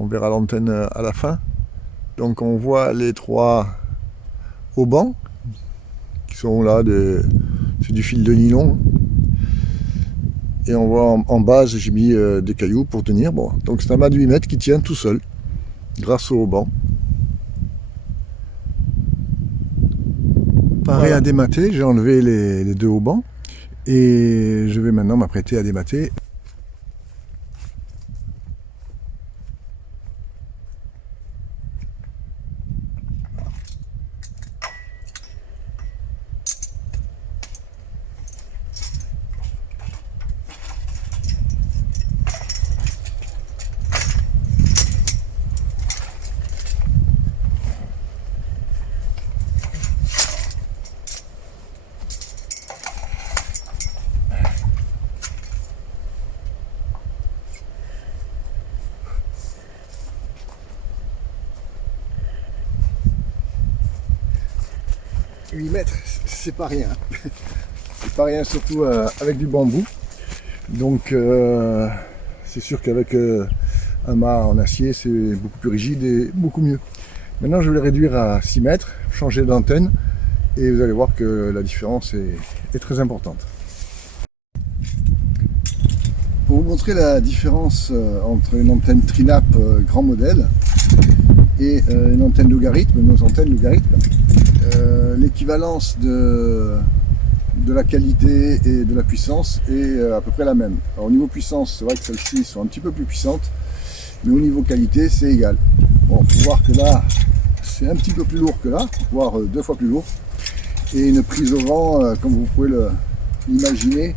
On verra l'antenne à la fin. Donc on voit les 3 haubans qui sont là, c'est du fil de nylon. Et on voit en base, j'ai mis des cailloux pour tenir. Bon, donc c'est un mât de 8 mètres qui tient tout seul, grâce au haubans. Pareil à démater, j'ai enlevé les 2 haubans. Et je vais maintenant m'apprêter à démater. « 8 mètres, c'est pas rien. C'est pas rien, surtout avec du bambou. Donc c'est sûr qu'avec un mât en acier, c'est beaucoup plus rigide et beaucoup mieux. Maintenant, je vais le réduire à 6 mètres, changer d'antenne, et vous allez voir que la différence est très importante. Pour vous montrer la différence entre une antenne Trinap grand modèle et une antenne logarithme, nos antennes logarithmes, l'équivalence de la qualité et de la puissance est à peu près la même. Alors, au niveau puissance, c'est vrai que celles-ci sont un petit peu plus puissantes, mais au niveau qualité, c'est égal. Bon, il faut voir que là, c'est un petit peu plus lourd que là, voire 2 fois plus lourd. Et une prise au vent, comme vous pouvez l'imaginer,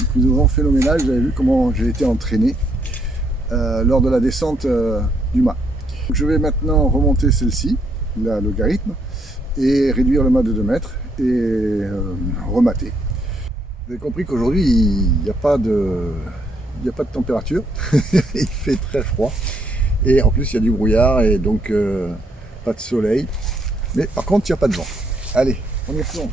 une prise au vent phénoménale. Vous avez vu comment j'ai été entraîné lors de la descente du mât. Donc, je vais maintenant remonter celle-ci, la logarithme, et réduire le mât de 2 mètres et remater. Vous avez compris qu'aujourd'hui il n'y a pas de température, il fait très froid et en plus il y a du brouillard et donc pas de soleil, mais par contre il n'y a pas de vent. Allez, on y retourne.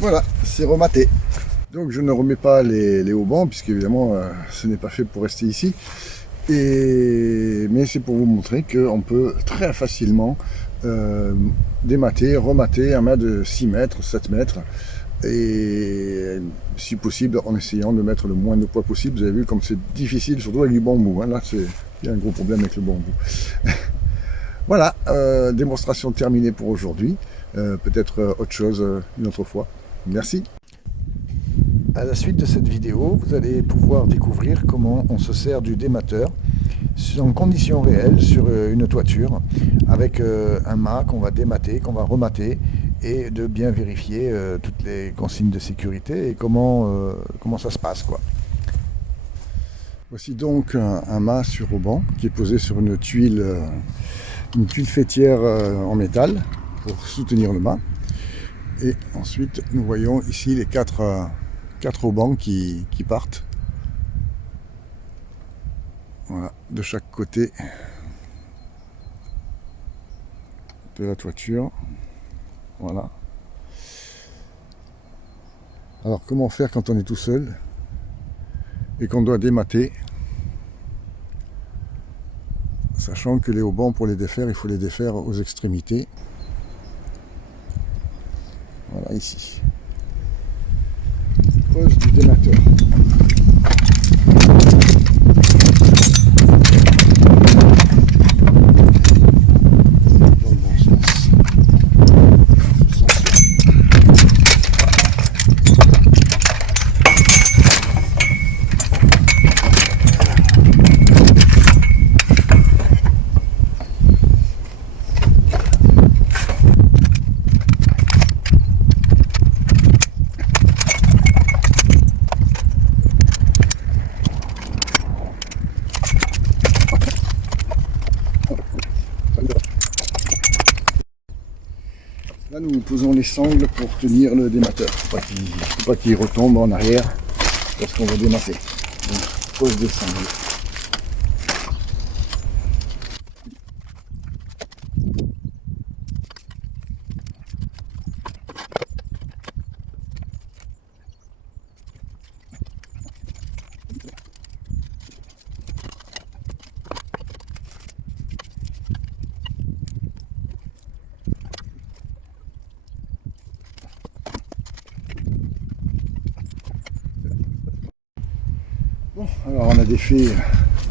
Voilà, c'est rematé. Donc je ne remets pas les haubans, puisqu'évidemment ce n'est pas fait pour rester ici. Mais c'est pour vous montrer qu'on peut très facilement démater, remater un mât de 6 mètres, 7 mètres. Et si possible, en essayant de mettre le moins de poids possible. Vous avez vu comme c'est difficile, surtout avec du bambou. Hein. Là, il y a un gros problème avec le bambou. Voilà, démonstration terminée pour aujourd'hui. Peut-être autre chose une autre fois. Merci. À la suite de cette vidéo, vous allez pouvoir découvrir comment on se sert du démateur en conditions réelles sur une toiture avec un mât qu'on va démater, qu'on va remater et de bien vérifier toutes les consignes de sécurité et comment ça se passe, quoi. Voici donc un mât sur auban qui est posé sur une tuile faîtière en métal pour soutenir le mât. Et ensuite, nous voyons ici les 4 haubans qui partent. Voilà, de chaque côté de la toiture. Voilà. Alors, comment faire quand on est tout seul et qu'on doit démater, sachant que les haubans, pour les défaire, il faut les défaire aux extrémités. Voilà, ici. Pose du démateur. Dans le bon sens. Là, nous posons les sangles pour tenir le démateur. Faut pas qu'il retombe en arrière lorsqu'on va démater. Donc, pose des sangles. Bon, alors on a défait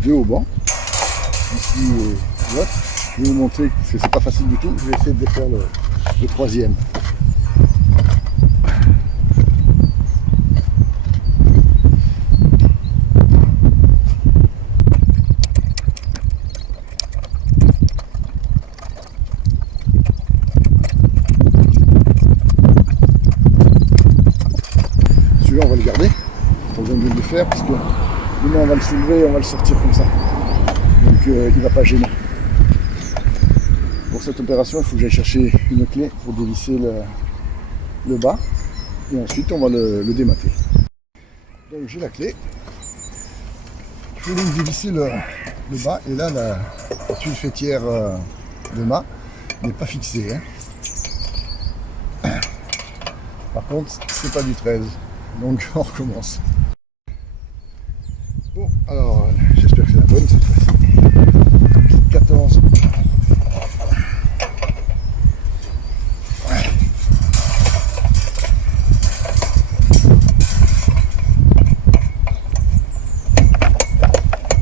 2 haubans, ici et l'autre. Je vais vous montrer, parce que c'est pas facile du tout, je vais essayer de défaire le troisième. Celui-là on va le garder, pas besoin de le faire parce que demain on va le soulever et on va le sortir comme ça. Donc il ne va pas gêner. Pour cette opération, il faut que j'aille chercher une clé pour dévisser le bas et ensuite on va le démater. Donc j'ai la clé. Il faut donc dévisser le bas et là la tuile fêtière de mât n'est pas fixée. Hein. Par contre, c'est pas du 13. Donc on recommence. Bon, alors j'espère que c'est la bonne cette fois-ci. 14. Ouais.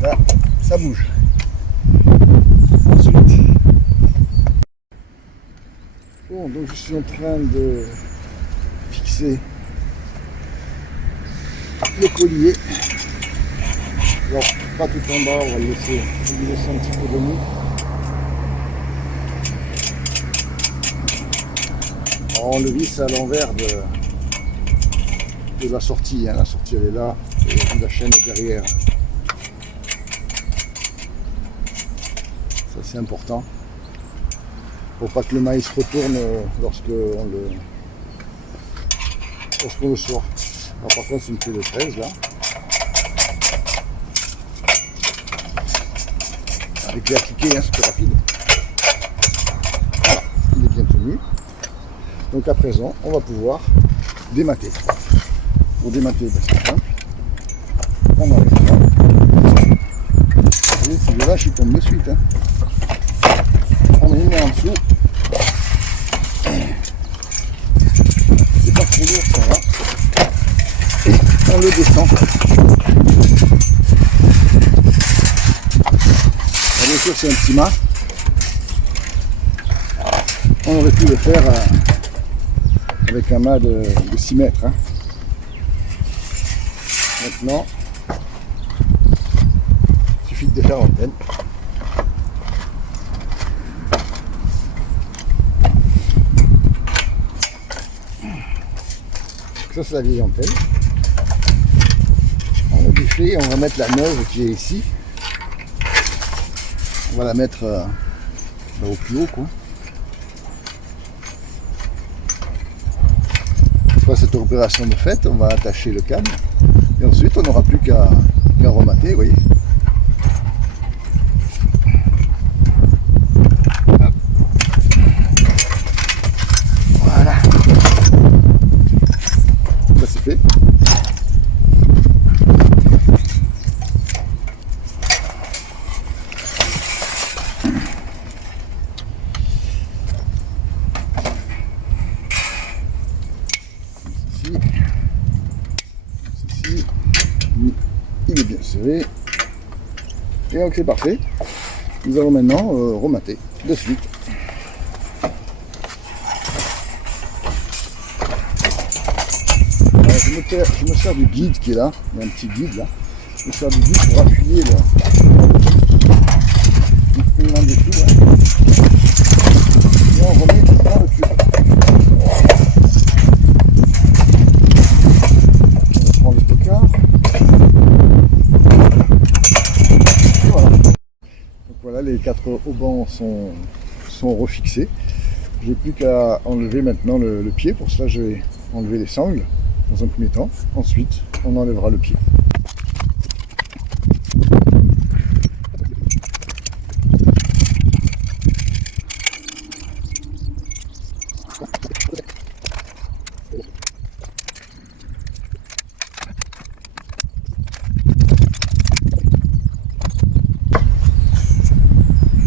Là, ça bouge. Ensuite. Bon, donc je suis en train de fixer le collier. Alors, pas tout en bas, on va le laisser un petit peu de mou. On le visse à l'envers de la sortie. Hein. La sortie elle est là et la chaîne est derrière. Ça c'est important. Pour pas que le maïs retourne lorsqu'on le sort. Alors, par contre c'est une clé de 13 là. Avec les à cliquer, hein, c'est plus rapide. Voilà, il est bien tenu. Donc à présent, on va pouvoir démater. Pour démater, ben, c'est simple. On enlève ça. Et si je lâche, il tombe de suite. Hein. On le met en dessous. C'est pas trop lourd, ça va. Et on le descend. Bien sûr, c'est un petit mât. On aurait pu le faire avec un mât de 6 mètres. Hein. Maintenant, il suffit de défaire l'antenne. Ça, c'est la vieille antenne. On la défait et on va mettre la neuve qui est ici. On va la mettre au plus haut, quoi. Une fois cette opération de fait, on va attacher le câble et ensuite on n'aura plus qu'à remater, vous voyez. Voilà. Ça c'est fait. Ici, il est bien serré. Et donc c'est parfait. Nous allons maintenant remater de suite. Alors, je me sers du guide qui est là. Il y a un petit guide là. Je me sers du guide pour appuyer une main dessous. Hein. Et on remet dans le cube. Voilà, les 4 haubans sont refixés. J'ai plus qu'à enlever maintenant le pied. Pour cela, je vais enlever les sangles dans un premier temps. Ensuite, on enlèvera le pied.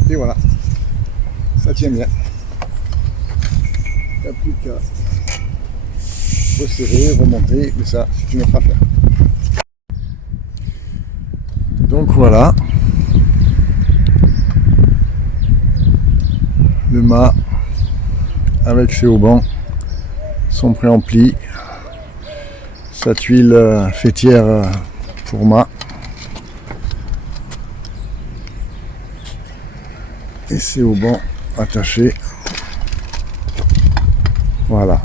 Et voilà, ça tient bien. Il n'y a plus qu'à resserrer, remonter, mais ça, c'est une autre affaire. Donc voilà, le mât avec ses haubans sont préemplis, sa tuile fêtière pour mât. Et ses haubans attachés. Voilà.